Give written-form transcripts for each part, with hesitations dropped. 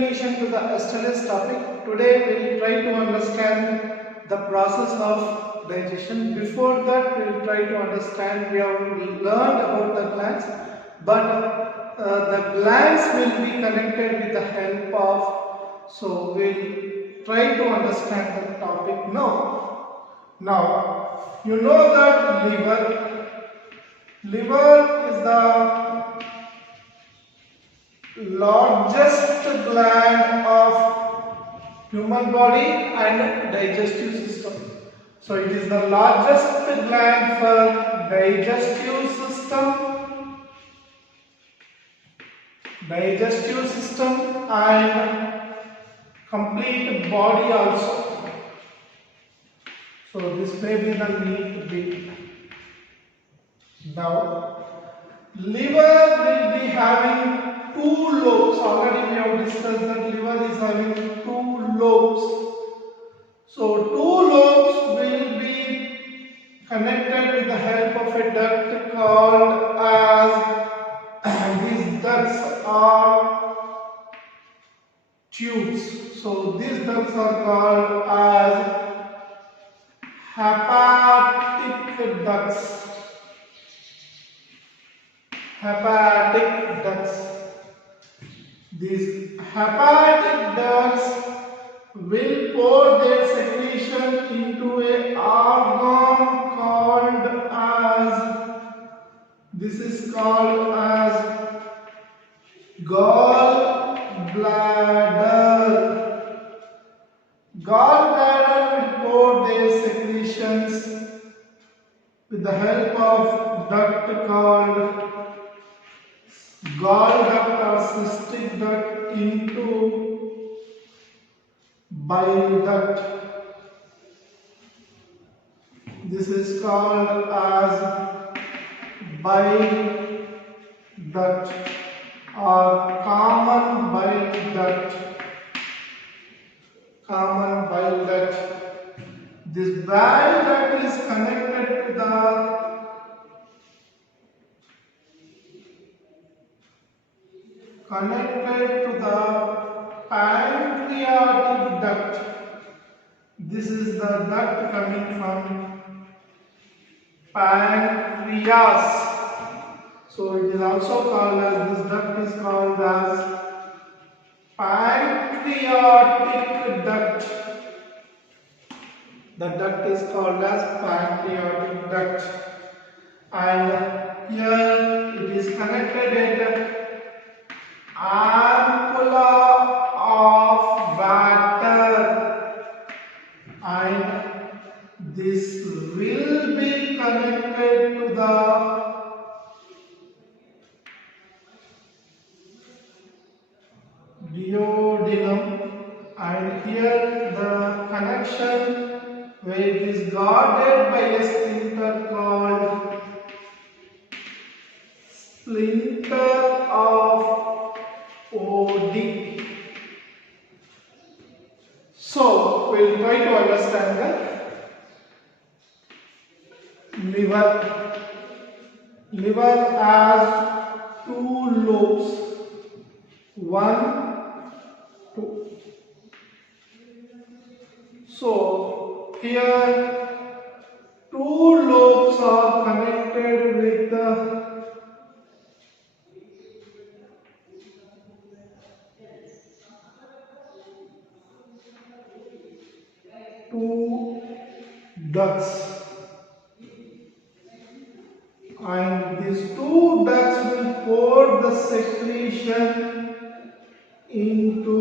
continuation to the yesterday's topic. Today we will try to understand the process of digestion. Before that, we will try to understand. We have learned about the glands, but the glands will be connected with the help of. So we will try to understand the topic now. Now you know that liver is the largest gland of human body and digestive system. So it is the largest gland for digestive system and complete body also. So this may be the neat bit. Now liver will be having two lobes. Already we have discussed that liver is having two lobes. So two lobes will be connected with the help of a duct called as these ducts are tubes. So these ducts are called as hepatic ducts. Hepatic ducts. These hepatic ducts will pour their secretion into a organ called as, this is called as gallbladder. Gallbladder will pour their secretions with the help of duct called gall duct or cystic duct into bile duct. This is called as bile duct or common bile duct. Common bile duct. This bile duct is connected to the pancreatic duct. This is the duct coming from pancreas. So it is also called as, this duct is called as pancreatic duct. The duct is called as pancreatic duct. And here it is connected at ampulla of water, and this will be connected to the duodenum, and here the connection where it is guarded by a sphincter called sphincter of OD. So we will try to understand the liver. Liver has two lobes. 1, 2. So here two lobes are connected with the two ducts, and these two ducts will pour the secretion into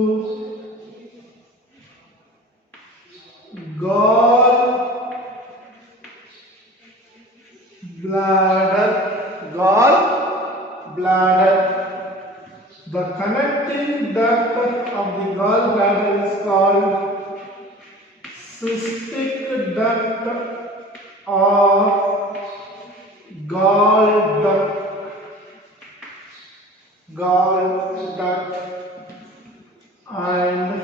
gallbladder. The connecting duct of the gallbladder is called cystic duct or gall duct, and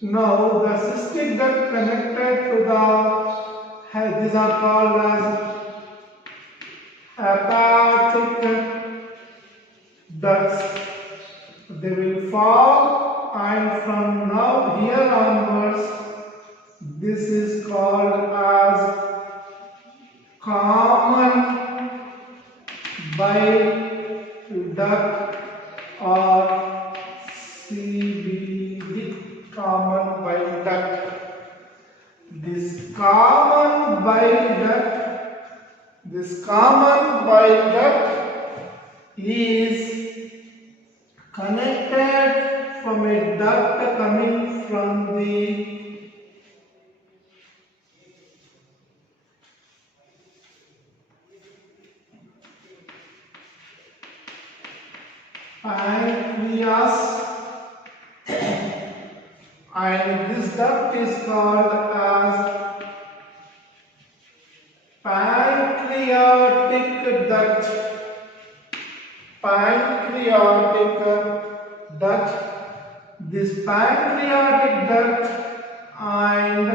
now the cystic duct connected to the, these are called as hepatic ducts. They will fall, and from now here onwards, this is called as common bile duct or CBD, common bile duct. This common bile duct is connected from a duct coming from the pancreas, and this duct is called as pancreatic duct. This pancreatic duct and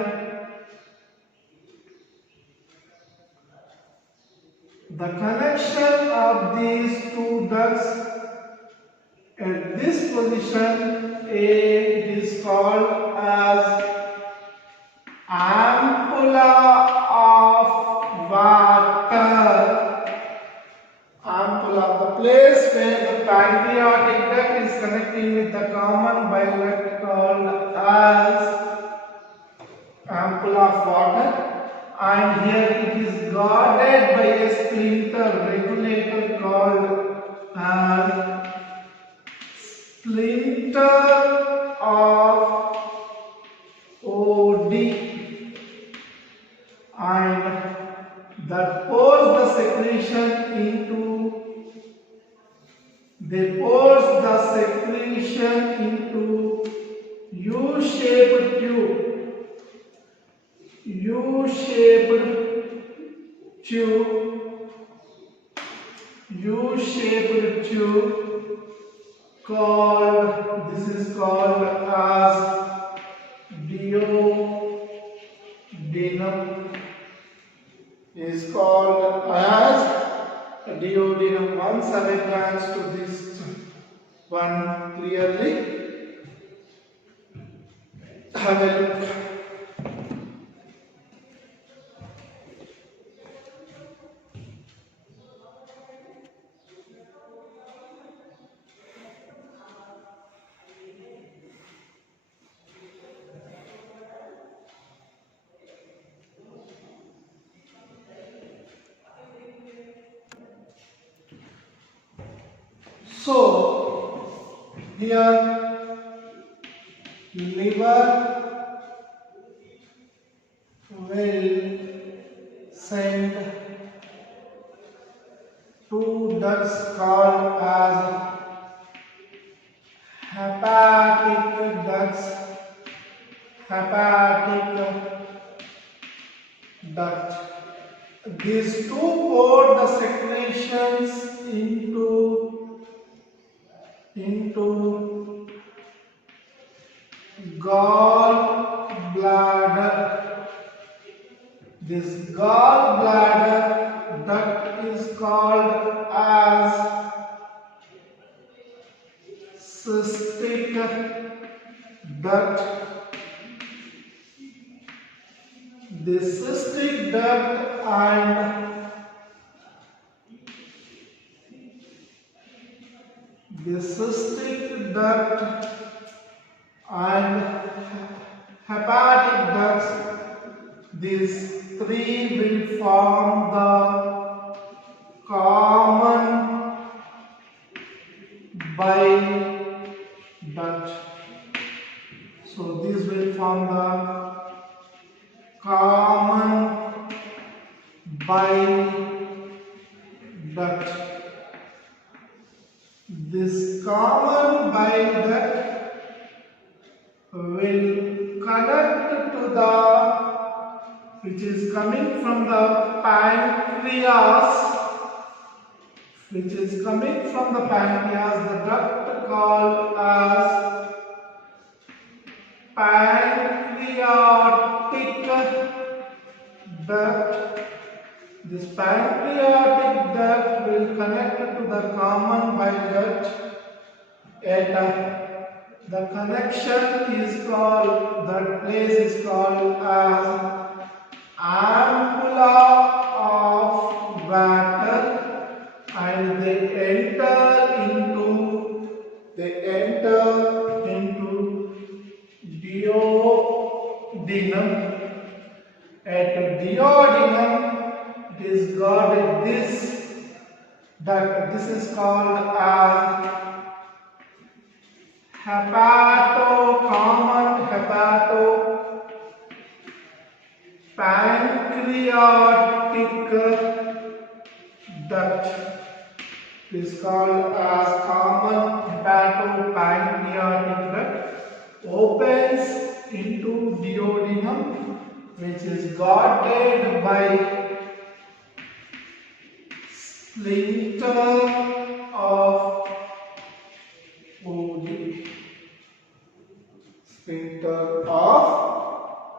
the connection of these two ducts at this position is called as ampulla of water. Ampulla, the place where the pancreatic duct is connecting with the common bile duct called as ampulla of water, and here it is guarded by a splinter regulator called as splinter of OD, and that pours the secretion into U-shaped tube called, this is called as duodenum, Once have a glance to this one clearly, have a look. So here liver will send two ducts called as hepatic duct. These two pour the secretions into gallbladder. This gallbladder duct is called as cystic duct. This cystic duct and hepatic ducts, these three will form the common bile duct. So these will form the common bile duct. This common bile duct will connect to the, which is coming from the pancreas, the duct called as pancreatic duct. This pancreatic duct will connect to the common bile duct at the connection is called, that place is called as ampulla of water, and they enter into duodenum. At duodenum it is got this duct. This is called as common hepato pancreatic duct. It is called as common hepatopancreatic duct. Opens into duodenum, which is guarded by sphincter of Oddi. Sphincter of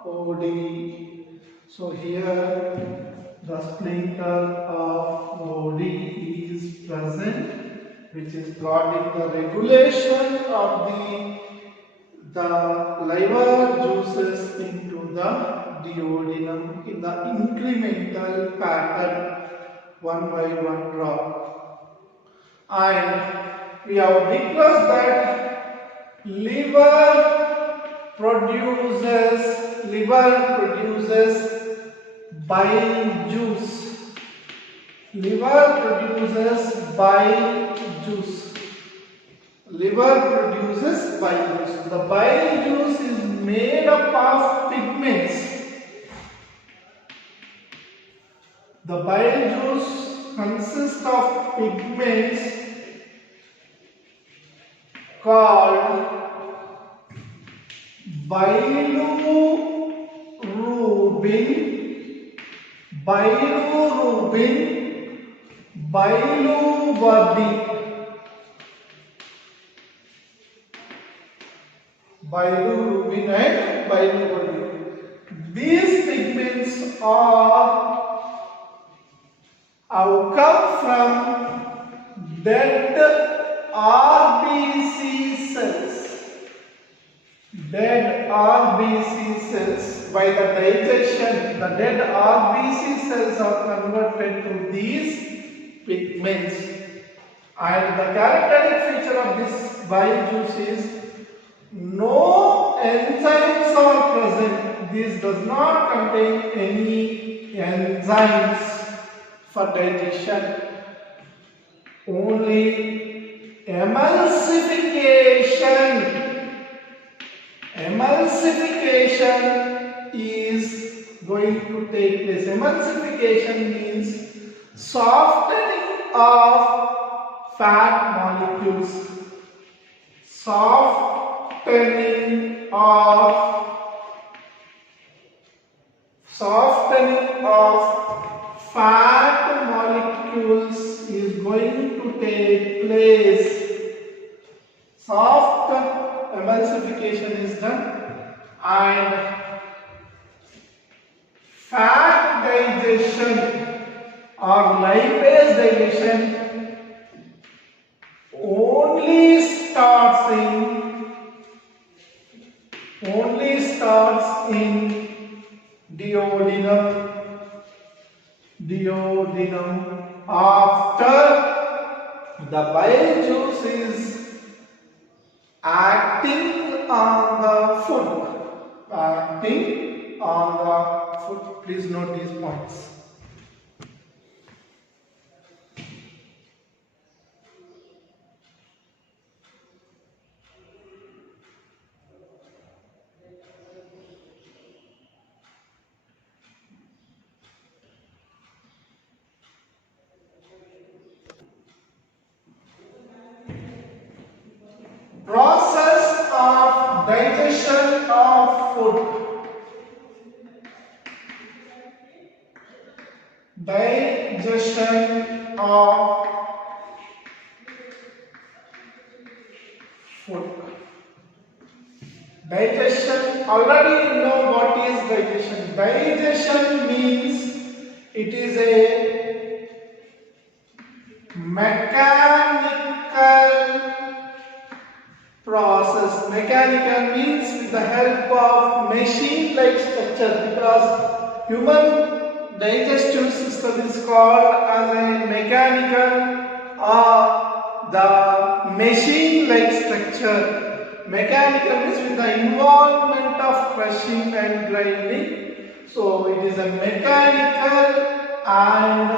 Oddi. So here the sphincter of Oddi is present, which is guarding the regulation of the liver juices into the duodenum in the incremental pattern, one by one drop. And we have discussed that liver produces bile juice. Liver produces bile juice. Liver produces bile juice. The bile juice is made up of pigments. The bile juice consists of pigments called bilirubin, biliverdin. Bilirubin and biliverdin. These pigments have come from dead RBC cells. Dead RBC cells, by the digestion, the dead RBC cells are converted to these pigments. And the characteristic feature of this bile juice is no enzymes are present. This does not contain any enzymes for digestion. Only emulsification is going to take place. Emulsification means softening of fat molecules. Softening of fat molecules is going to take place. Soft emulsification is done, and fat digestion or lipase digestion only starts in duodenum after the bile juice is acting on the food. Please note these points. Process of digestion of food. Digestion of food. Digestion, already you know what is digestion. Digestion means it is a mechanical process. Mechanical means with the help of machine-like structure, because human digestive system is called as a mechanical or the machine-like structure. Mechanical means with the involvement of crushing and grinding. So it is a mechanical and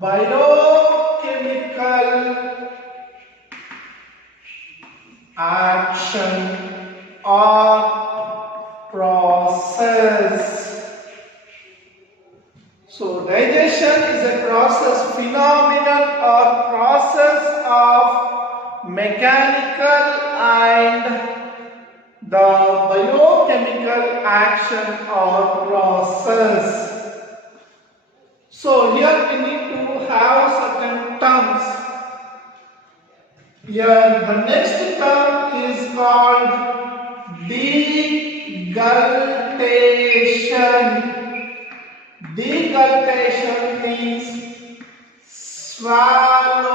biochemical action or process. So digestion is a process, phenomenon or process of mechanical and the biochemical action or process. So here we need to have certain terms. Here the next term is called degultation. Degultation means swallowing.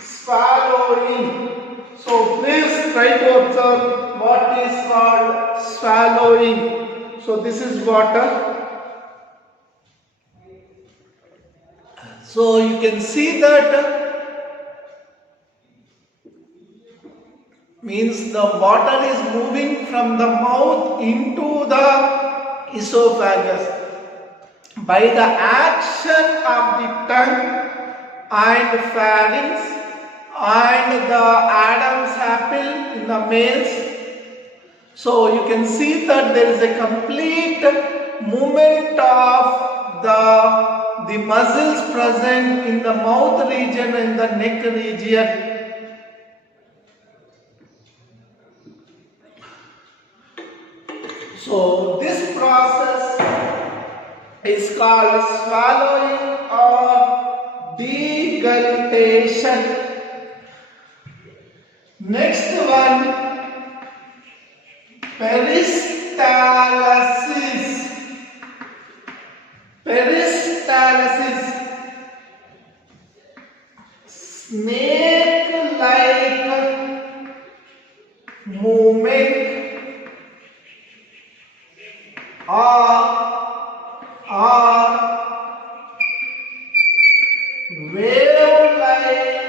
Swallowing. So please try to observe what is called swallowing. So this is water. So you can see that means the water is moving from the mouth into the esophagus by the action of the tongue and pharynx and the Adam's apple in the males. So you can see that there is a complete movement of the muscles present in the mouth region and the neck region. So this process is called swallowing or degultation. Next one, peristalsis. Peristalsis, snake-like movement or wave-like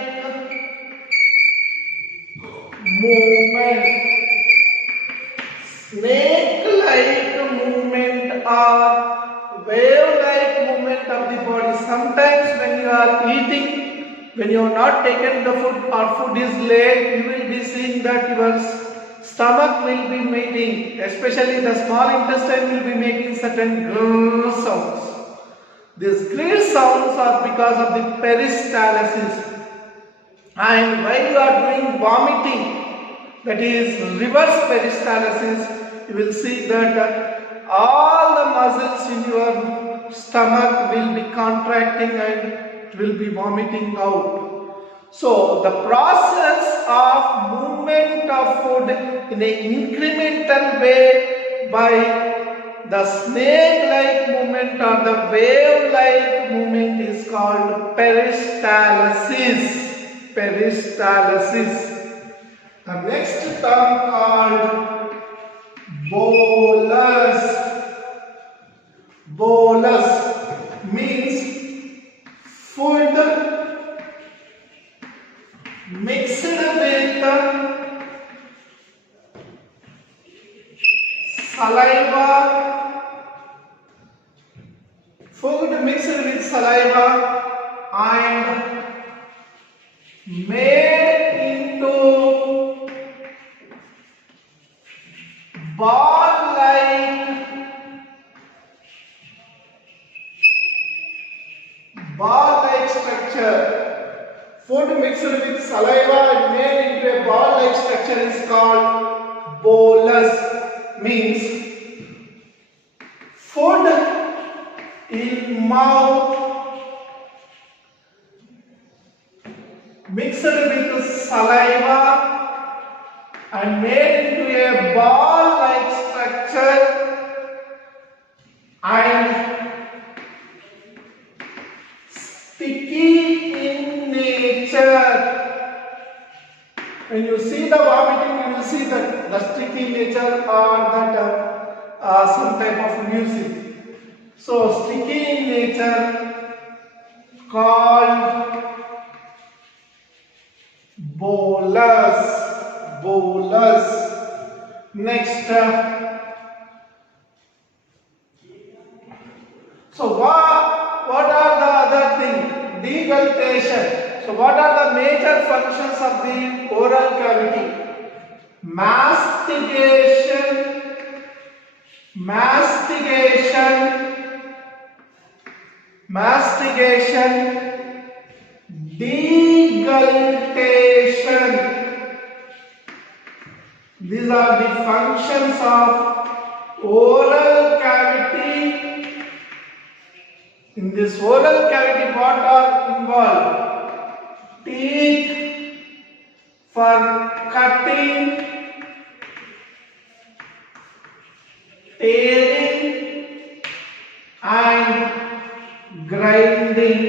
movement. Snake-like movement or wave-like movement of the body. Sometimes when you are eating, when you are not taken the food or food is late, you will be seeing that your stomach will be making, especially the small intestine will be making certain grrr sounds. These grrr sounds are because of the peristalsis. And while you are doing vomiting, that is reverse peristalsis, you will see that all the muscles in your stomach will be contracting and it will be vomiting out. So the process of movement of food in an incremental way by the snake-like movement or the wave-like movement is called peristalsis. Peristalsis. The next term called bolus. Bolus means food mixed with saliva. Food mixed with saliva and made into ball-like structure. Food mixed with saliva and made into a ball-like structure is called bolus. Means food in mouth mixed with saliva and made into a ball-like structure and sticky in nature. When you see the vomiting, you will see that the sticky nature or that some type of music. So sticky in nature called bolus. Next, so what are the other thing? Deglutition. So what are the major functions of the oral cavity? Mastication, deglutition. These are the functions of oral cavity. In this oral cavity, what are involved? Teeth for cutting, tearing and grinding.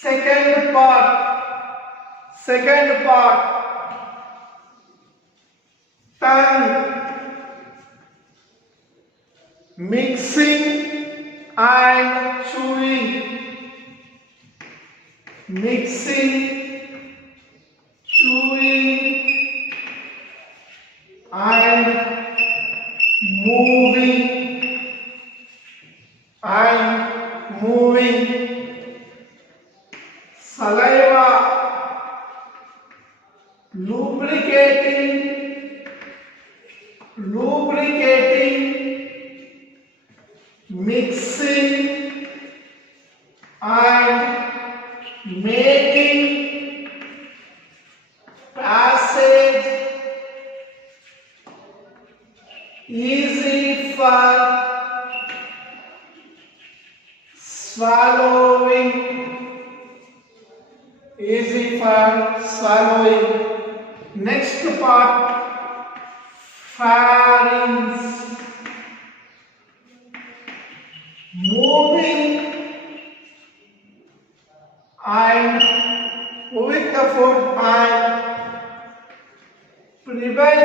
Second part, tongue, mixing and chewing, and moving. Saliva, lubricating, mixing and making passage easy for swallowing. Next part, pharynx, moving the food and preventing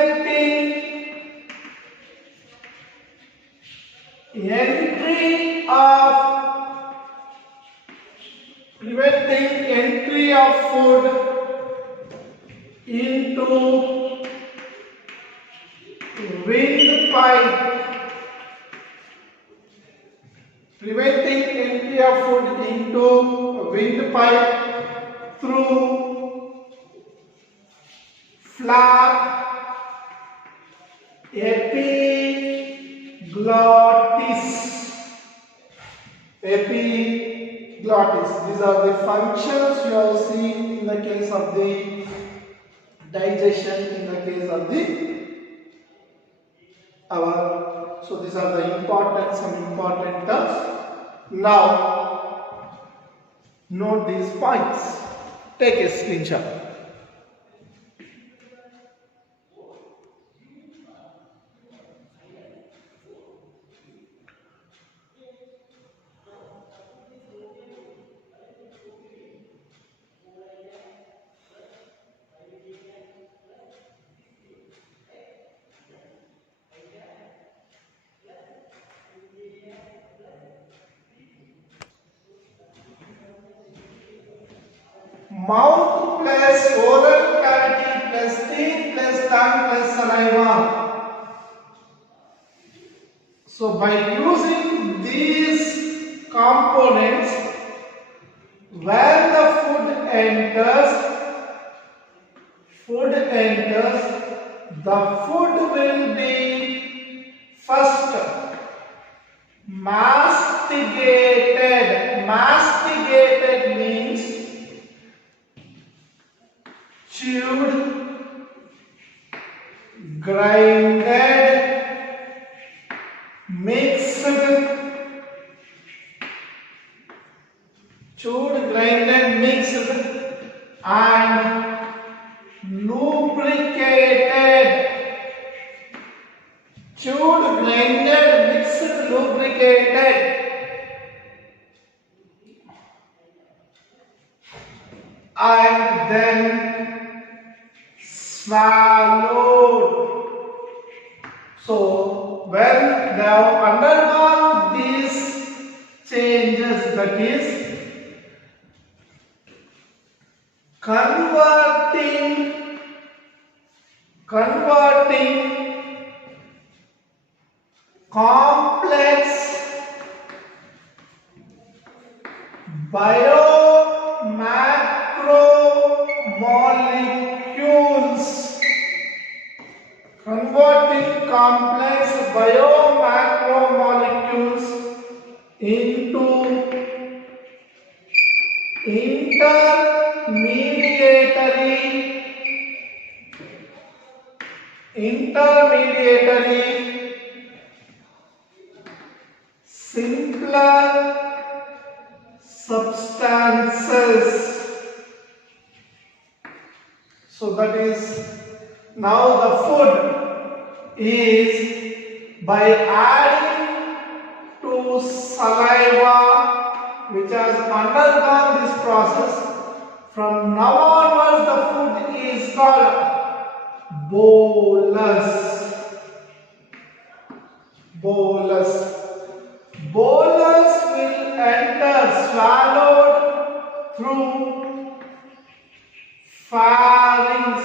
entry of food into windpipe. Through flap, epiglottis. These are the functions you have seen in the case of the digestion, in the case of the so these are the some important terms. Now note these points. Take a screenshot. Mouth plus oral cavity plus teeth plus tongue plus saliva. So by using these components, when the food enters, the food will be first masticated. Masticated means chewed, grinded, mixed, and lubricated. Chewed, grinded, mixed, lubricated. and then swallowed. So when they have undergone these changes, that is converting complex biomacromolecules, converting complex biomacromolecules into intermediary simpler substances. So that is, now the food is, by adding to saliva which has undergone this process, from now onwards the food is called bolus. Bolus will enter swallowed through pharynx.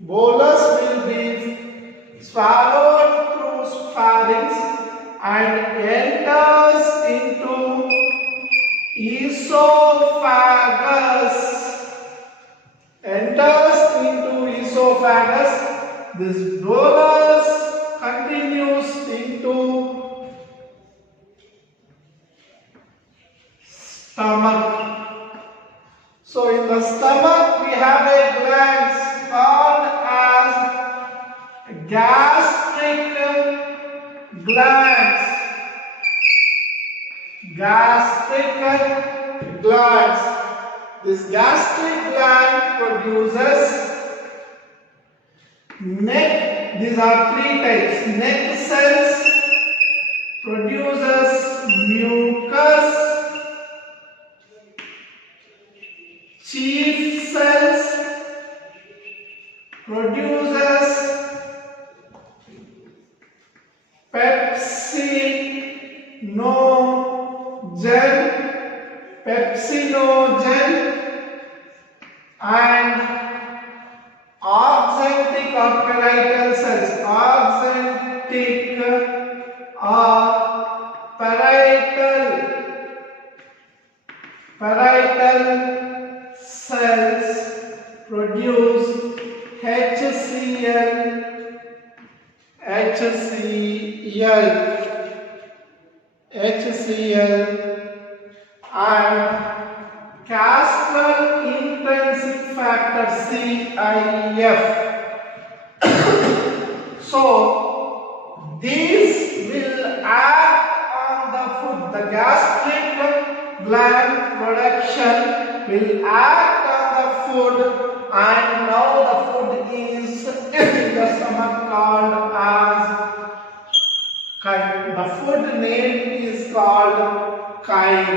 Bolus will be swallowed through pharynx and enters into esophagus. This bolus continues into stomach. So in the stomach we have a gland called as gastric glands. This gastric gland produces neck. These are three types. Neck cells produces mucus. Chief cells produces pepsinogen, and axanthic or parietal cells. Parietal cells produce HCl, and castral intrinsic factor CIF. So these will act on the food. The gastric gland production will act on the food, and now the food is in the stomach called as chyme. The food name is called chyme,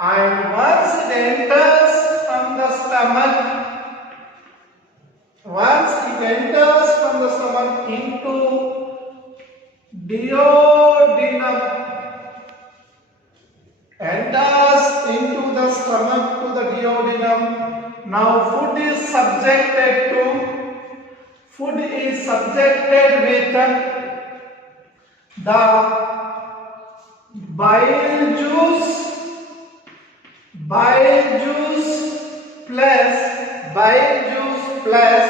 and once it enters from the stomach, into duodenum, enters into the stomach to the duodenum. Now food is subjected with the bile juice plus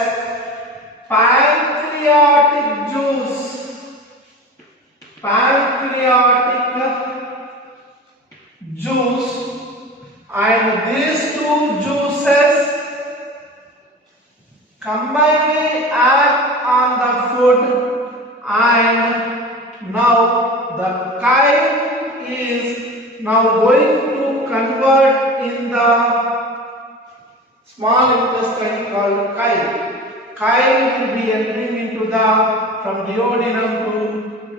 pancreatic juice, and these two juices combinedly act on the food, and now the chyme is now going to convert in the small intestine called chyme. Chyme will be entering into from duodenum to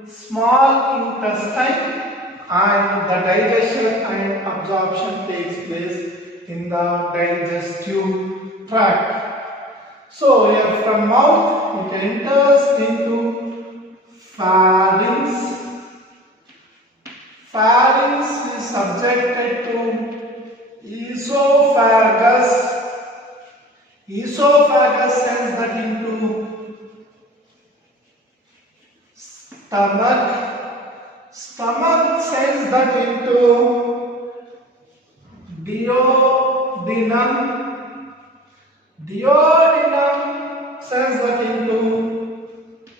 small intestine, and the digestion and absorption takes place in the digestive tract. So here from mouth it enters into pharynx. Pharynx is subjected to esophagus. Esophagus sends that into stomach. Stomach sends that into duodenum. Duodenum sends that into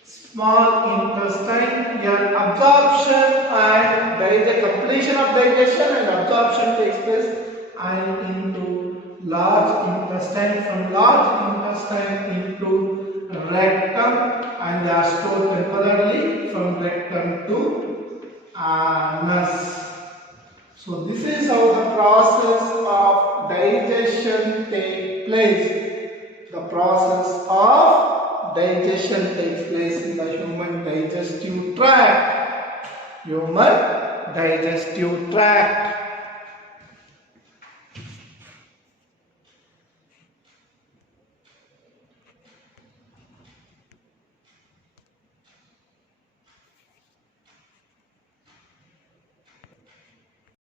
small intestine. Here absorption and completion of digestion and absorption takes place and into large intestine. From large intestine into rectum, and they are stored temporarily from rectum to anus. So this is how the process of digestion takes place. The process of digestion takes place in the human digestive tract. Human digestive tract.